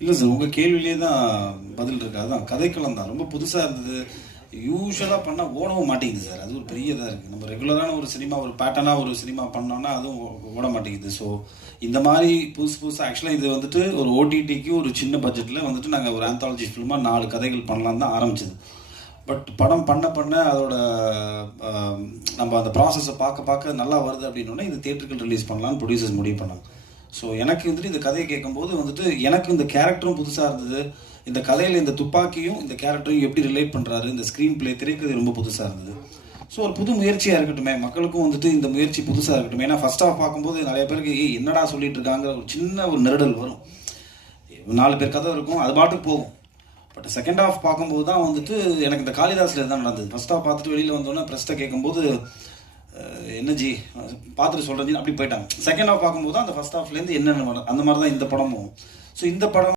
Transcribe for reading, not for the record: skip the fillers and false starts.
இல்லை சார், உங்கள் கேள்வியிலே தான் பதில் இருக்கு. அதுதான் கதைக்களம் தான் ரொம்ப புதுசாக இருந்தது. யூஸ்வலாக பண்ணால் ஓடவும் மாட்டேங்குது சார். அது ஒரு பெரிய இதாக இருக்குது. நம்ம ரெகுலரான ஒரு சினிமா, ஒரு பேட்டர்னாக ஒரு சினிமா பண்ணோன்னா அதுவும் ஓட மாட்டேங்குது. ஸோ இந்த மாதிரி புதுசாக ஆக்சுவலாக இது வந்துட்டு ஒரு ஓடிடிக்கு ஒரு சின்ன பட்ஜெட்டில் வந்துட்டு நாங்கள் ஒரு ஆந்தாலஜி ஃபில்மாக 4 கதைகள் பண்ணலான்னு தான் ஆரம்பிச்சது. பட் படம் பண்ண பண்ண அதோட நம்ம அந்த ப்ராசஸை பார்க்க பார்க்க நல்லா வருது அப்படின்னோடனே இது தியேட்டருக்கு ரிலீஸ் பண்ணலான்னு ப்ரொடியூசர்ஸ் முடிவு பண்ணாங்க. ஸோ எனக்கு வந்துட்டு இந்த கதையை கேட்கும்போது வந்துட்டு எனக்கு இந்த கேரக்டரும் புதுசாக இருந்தது. இந்த கதையில் இந்த துப்பாக்கியும் இந்த கேரக்டரையும் எப்படி ரிலேட் பண்ணுறாரு, இந்த ஸ்க்ரீன் பிளே திரைக்கதை ரொம்ப புதுசாக இருந்தது. ஸோ ஒரு புது முயற்சியாக இருக்கட்டுமே, மக்களுக்கும் வந்துட்டு இந்த முயற்சி புதுசாக இருக்கட்டும். ஏன்னா ஃபர்ஸ்ட் ஆஃப் பார்க்கும்போது நிறைய பேருக்கு என்னடா சொல்லிட்டு இருக்காங்க ஒரு சின்ன ஒரு நெருடல் வரும். 4 பேர் கதை இருக்கும், அது பாட்டுக்கு போகும். பட் செகண்ட் ஹாஃப் பார்க்கும்போது தான் வந்துட்டு எனக்கு இந்த காளிதாஸில் தான் நடந்தது. ஃபர்ஸ்ட் ஹாஃப் பார்த்துட்டு வெளியில் வந்தோன்னே ப்ரெஸ்ட்டை கேட்கும்போது என்ன ஜி பார்த்துட்டு சொல்கிறேன் அப்படி போயிட்டாங்க. செகண்ட் ஹாஃப் பார்க்கும்போது தான் அந்த ஃபர்ஸ்ட் ஹாஃப்லேருந்து என்னென்ன அந்த மாதிரி தான் இந்த படமும். ஸோ இந்த படம்